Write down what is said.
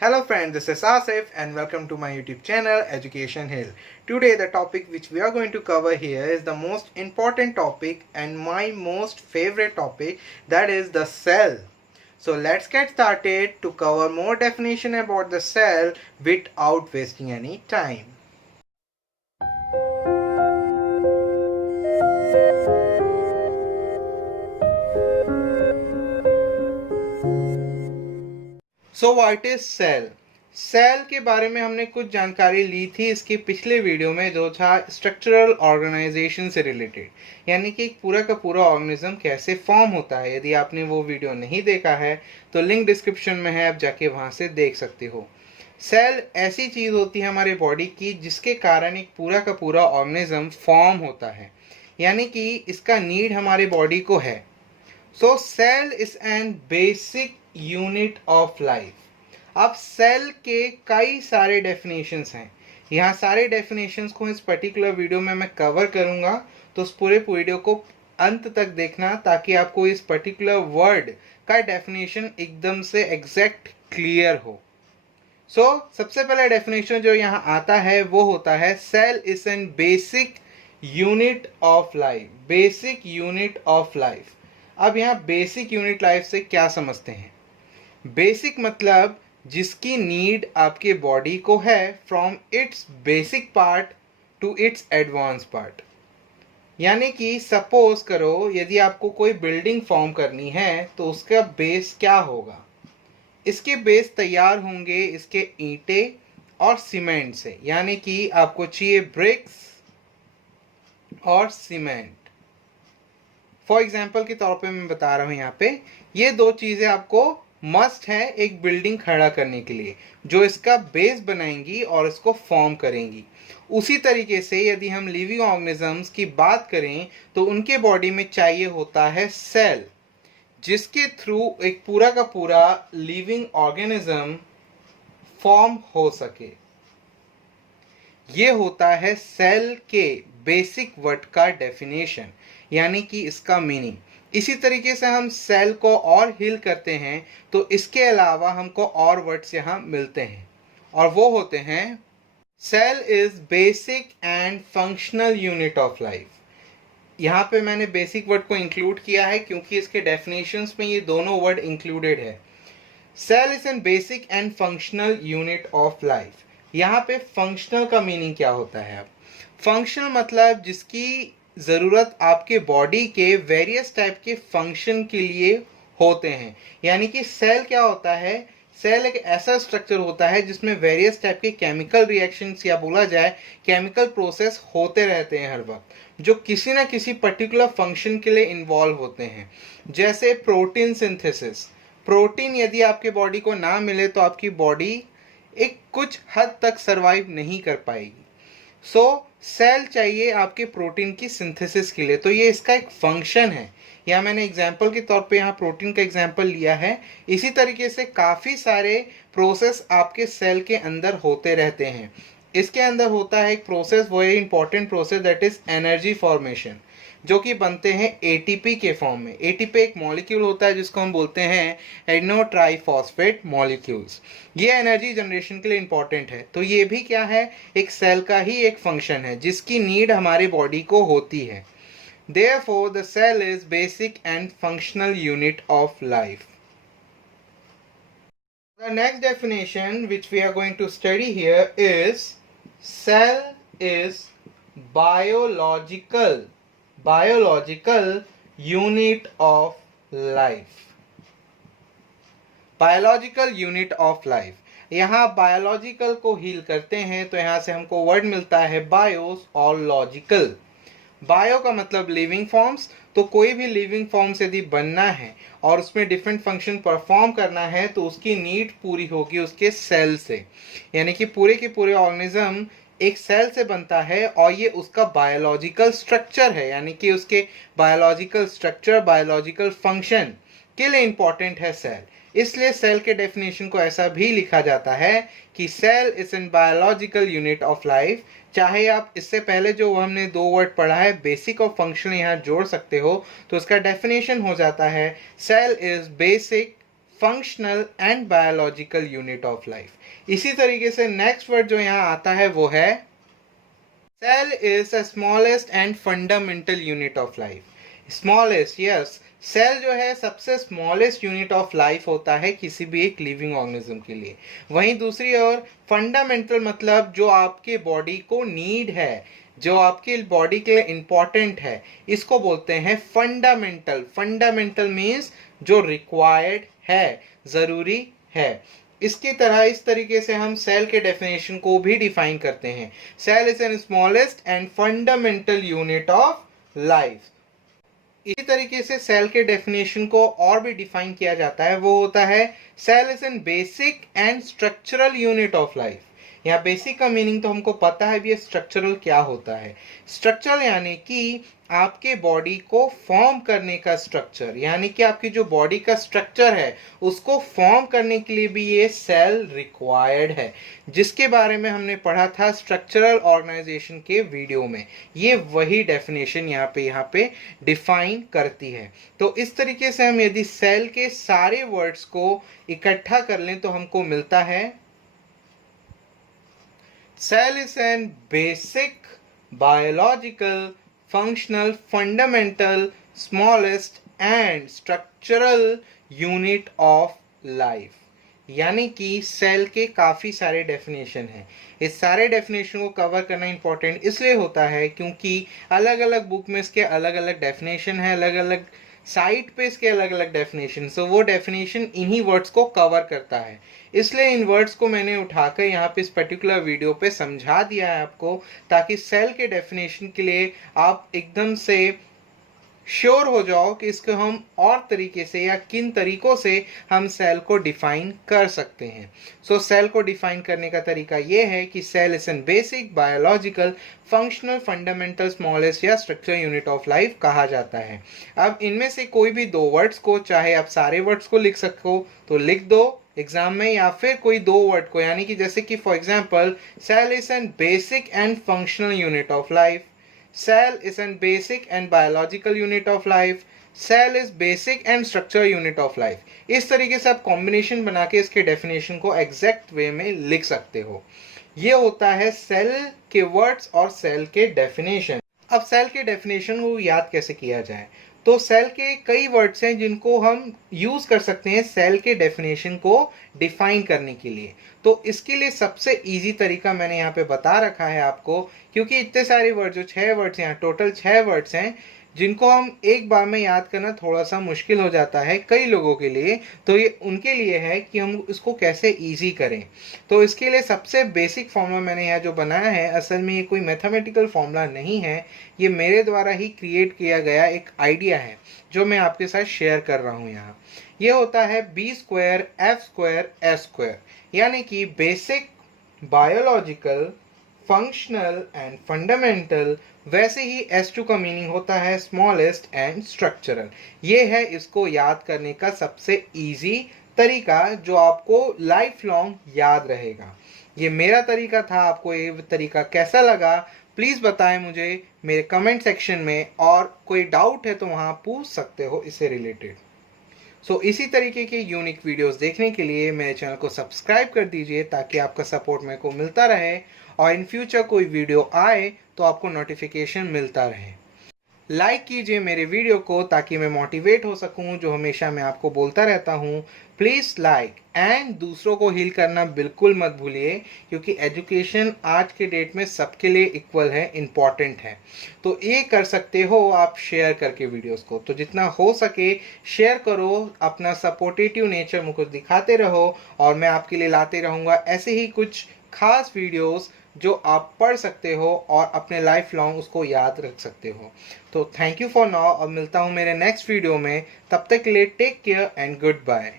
Hello friends, this is Asif and welcome to my YouTube channel Education Hill. Today the topic which we are going to cover here is the most important topic and my most favorite topic, that is the cell. So let's get started to cover more definition about the cell without wasting any time. So what is cell? Cell के बारे में हमने कुछ जानकारी ली थी इसके पिछले video में, जो था स्ट्रक्चरल ऑर्गेनाइजेशन से रिलेटेड, यानी कि एक पूरा का पूरा ऑर्गेनिज्म कैसे फॉर्म होता है। यदि आपने वो वीडियो नहीं देखा है तो लिंक डिस्क्रिप्शन में है, आप जाके वहाँ से देख सकते हो। सेल ऐसी चीज़ होती है हमारे बॉडी की जिसके कारण एक पूरा का पूरा ऑर्गेनिज्म फॉर्म होता है, यानी कि इसका नीड हमारे बॉडी को है। So cell is an basic unit of life. अब सेल के कई सारे डेफिनेशंस हैं, यहाँ सारे डेफिनेशंस को इस पर्टिकुलर वीडियो में मैं कवर करूँगा, तो उस पूरे वीडियो को अंत तक देखना ताकि आपको इस पर्टिकुलर वर्ड का डेफिनेशन एकदम से एग्जैक्ट क्लियर हो। सबसे पहला डेफिनेशन जो यहाँ आता है वो होता है cell is an basic unit of life. Basic unit of life. अब यहाँ बेसिक यूनिट लाइफ से क्या समझते हैं? बेसिक मतलब जिसकी नीड आपके बॉडी को है from its basic part two it's advance part. यानी कि सपोज करो यदि आपको कोई बिल्डिंग फॉर्म करनी है तो उसका बेस क्या होगा? इसके बेस तैयार होंगे इसके ईंटें और सीमेंट से, यानी कि आपको चाहिए ब्रिक्स और सीमेंट। फॉर एग्जाम्पल के तौर पे मैं बता रहा हूँ, यहाँ पे ये दो चीज़ें आपको मस्ट है एक बिल्डिंग खड़ा करने के लिए, जो इसका बेस बनाएंगी और इसको फॉर्म करेंगी। उसी तरीके से यदि हम लिविंग ऑर्गेनिजम्स की बात करें तो उनके बॉडी में चाहिए होता है सेल, जिसके थ्रू एक पूरा का पूरा लिविंग ऑर्गेनिज्म फॉर्म हो सके। ये होता है सेल के बेसिक वर्ड का डेफिनेशन, यानी कि इसका मीनिंग। इसी तरीके से हम सेल को और हील करते हैं तो इसके अलावा हमको और वर्ड्स यहाँ मिलते हैं, और वो होते हैं cell is basic and functional unit of life. यहाँ पे मैंने बेसिक वर्ड को इंक्लूड किया है क्योंकि इसके डेफिनेशंस में ये दोनों वर्ड इंक्लूडेड है। Cell is an basic and functional unit of life. यहाँ पे फंक्शनल का मीनिंग क्या होता है? अब फंक्शनल मतलब जिसकी ज़रूरत आपके बॉडी के वेरियस टाइप के फंक्शन के लिए होते हैं। यानी कि सेल क्या होता है? सेल एक ऐसा स्ट्रक्चर होता है जिसमें वेरियस टाइप के केमिकल रिएक्शंस या बोला जाए केमिकल प्रोसेस होते रहते हैं हर वक्त, जो किसी ना किसी पर्टिकुलर फंक्शन के लिए इन्वॉल्व होते हैं। जैसे प्रोटीन सिंथेसिस। प्रोटीन यदि आपके बॉडी को ना मिले तो आपकी बॉडी एक कुछ हद तक सरवाइव नहीं कर पाएगी। सेल चाहिए आपके प्रोटीन की सिंथेसिस के लिए, तो ये इसका एक फंक्शन है। या मैंने एग्जाम्पल के तौर पे यहाँ प्रोटीन का एग्जाम्पल लिया है। इसी तरीके से काफ़ी सारे प्रोसेस आपके सेल के अंदर होते रहते हैं। इसके अंदर होता है एक प्रोसेस, वो important process, that is energy formation, जो कि बनते हैं एटीपी के फॉर्म में। एटीपी एक मॉलिक्यूल होता है जिसको हम बोलते हैं एडिनो ट्राईफॉस्फेट मॉलिक्यूल्स। ये एनर्जी जनरेशन के लिए इंपॉर्टेंट है। तो ये भी क्या है? एक सेल का ही एक फंक्शन है जिसकी नीड हमारे बॉडी को होती है। Therefore, the cell is basic and functional unit of life. The next definition which we are going to study here is cell is biological unit of life. Biological unit of life. यहाँ biological को heal करते हैं तो यहाँ से हमको word मिलता है बायोस और लॉजिकल। बायो का मतलब लिविंग फॉर्म्स, तो कोई भी लिविंग फॉर्म्स यदि बनना है और उसमें डिफरेंट फंक्शन परफॉर्म करना है तो उसकी नीड पूरी होगी उसके सेल से। यानी कि पूरे के पूरे ऑर्गेनिज्म एक सेल से बनता है और ये उसका बायोलॉजिकल स्ट्रक्चर है, यानी कि उसके बायोलॉजिकल स्ट्रक्चर, बायोलॉजिकल फंक्शन के लिए इंपॉर्टेंट है सेल। इसलिए सेल के डेफिनेशन को ऐसा भी लिखा जाता है कि cell is an biological unit of life. चाहे आप इससे पहले जो हमने दो वर्ड पढ़ा है बेसिक और फंक्शनल यहाँ जोड़ सकते हो, तो इसका डेफिनेशन हो जाता है cell is basic, functional and biological unit of life. इसी तरीके से नेक्स्ट वर्ड जो यहाँ आता है वो है cell is the smallest and fundamental unit of life. Smallest, yes, cell जो है सबसे स्मॉलेस्ट यूनिट ऑफ लाइफ होता है किसी भी एक लिविंग ऑर्गेनिज्म के लिए। वहीं दूसरी ओर फंडामेंटल मतलब जो आपके बॉडी को नीड है, जो आपकी बॉडी के लिए इंपॉर्टेंट है, इसको बोलते हैं फंडामेंटल। फंडामेंटल मीन्स जो रिक्वायर्ड है, जरूरी है। इसकी तरह इस तरीके से हम सेल के डेफिनेशन को भी डिफाइन करते हैं। Cell is an smallest and fundamental unit of life. इसी तरीके से सेल के डेफिनेशन को और भी डिफाइन किया जाता है, वो होता है cell is an basic and structural unit of life. यहाँ बेसिक का मीनिंग तो हमको पता है भी, स्ट्रक्चरल क्या होता है। स्ट्रक्चरल यानी कि आपके बॉडी को फॉर्म करने का स्ट्रक्चर, यानी कि आपकी जो बॉडी का स्ट्रक्चर है उसको फॉर्म करने के लिए भी ये सेल रिक्वायर्ड है, जिसके बारे में हमने पढ़ा था स्ट्रक्चरल ऑर्गेनाइजेशन के वीडियो में। ये वही डेफिनेशन यहाँ पे डिफाइन करती है। तो इस तरीके से हम यदि सेल के सारे वर्ड्स को इकट्ठा कर लें तो हमको मिलता है Cell is an basic, biological, functional, fundamental, smallest and structural unit of life। यानी कि सेल के काफ़ी सारे डेफिनेशन हैं। इस सारे डेफिनेशन को कवर करना इंपॉर्टेंट इसलिए होता है क्योंकि अलग अलग बुक में इसके अलग अलग डेफिनेशन है, अलग अलग साइट पे इसके अलग अलग डेफिनेशन, सो वो डेफिनेशन इन्हीं वर्ड्स को कवर करता है। इसलिए इन वर्ड्स को मैंने उठाकर यहाँ पे इस पर्टिकुलर वीडियो पे समझा दिया है आपको, ताकि सेल के डेफिनेशन के लिए आप एकदम से श्योर हो जाओ कि इसको हम और तरीके से या किन तरीकों से हम सेल को डिफाइन कर सकते हैं। सो सेल को डिफाइन करने का तरीका ये है कि cell is an basic, biological, functional, fundamental, smallest या स्ट्रक्चर यूनिट ऑफ लाइफ कहा जाता है। अब इनमें से कोई भी दो वर्ड्स को, चाहे आप सारे वर्ड्स को लिख सको तो लिख दो एग्जाम में, या फिर कोई दो वर्ड को, यानी कि जैसे कि for example cell is an basic and functional unit of life, cell is an basic and biological unit of life, cell is basic and structure unit of life। इस तरीके से आप कॉम्बिनेशन बना के इसके डेफिनेशन को एग्जैक्ट वे में लिख सकते हो। ये होता है सेल के वर्ड्स और सेल के डेफिनेशन। अब सेल के डेफिनेशन को याद कैसे किया जाए, तो सेल के कई वर्ड्स हैं जिनको हम यूज कर सकते हैं सेल के डेफिनेशन को डिफाइन करने के लिए। तो इसके लिए सबसे इजी तरीका मैंने यहाँ पे बता रखा है आपको, क्योंकि इतने सारे वर्ड, जो 6 वर्ड्स यहाँ टोटल 6 वर्ड्स हैं, जिनको हम एक बार में याद करना थोड़ा सा मुश्किल हो जाता है कई लोगों के लिए। तो ये उनके लिए है कि हम इसको कैसे इजी करें। तो इसके लिए सबसे बेसिक फॉर्मूला मैंने यहाँ जो बनाया है, असल में ये कोई मैथमेटिकल फॉर्मूला नहीं है, ये मेरे द्वारा ही क्रिएट किया गया एक आइडिया है जो मैं आपके साथ शेयर कर रहा हूँ यहाँ। ये होता है b² f² s², यानी कि basic, biological, functional and fundamental. वैसे ही S2 का मीनिंग होता है स्मॉलेस्ट एंड स्ट्रक्चरल। ये है इसको याद करने का सबसे इजी तरीका जो आपको लाइफ लॉन्ग याद रहेगा। ये मेरा तरीका था, आपको ये तरीका कैसा लगा प्लीज़ बताएं मुझे मेरे कमेंट सेक्शन में, और कोई डाउट है तो वहाँ पूछ सकते हो इससे रिलेटेड। सो इसी तरीके के यूनिक वीडियोस देखने के लिए मेरे चैनल को सब्सक्राइब कर दीजिए, ताकि आपका सपोर्ट मेरे को मिलता रहे और इन फ्यूचर कोई वीडियो आए तो आपको नोटिफिकेशन मिलता रहे। लाइक कीजिए मेरे वीडियो को ताकि मैं मोटिवेट हो सकूं, जो हमेशा मैं आपको बोलता रहता हूं, प्लीज़ लाइक एंड दूसरों को हील करना बिल्कुल मत भूलिए, क्योंकि एजुकेशन आज के डेट में सबके लिए इक्वल है, इम्पॉर्टेंट है। तो ये कर सकते हो आप शेयर करके वीडियोस को, तो जितना हो सके शेयर करो, अपना सपोर्टेटिव नेचर मुझको दिखाते रहो, और मैं आपके लिए लाते रहूँगा ऐसे ही कुछ खास वीडियोस जो आप पढ़ सकते हो और अपने लाइफ लॉन्ग उसको याद रख सकते हो। तो थैंक यू फॉर नाउ, अब मिलता हूँ मेरे नेक्स्ट वीडियो में, तब तक के लिए take care and good bye.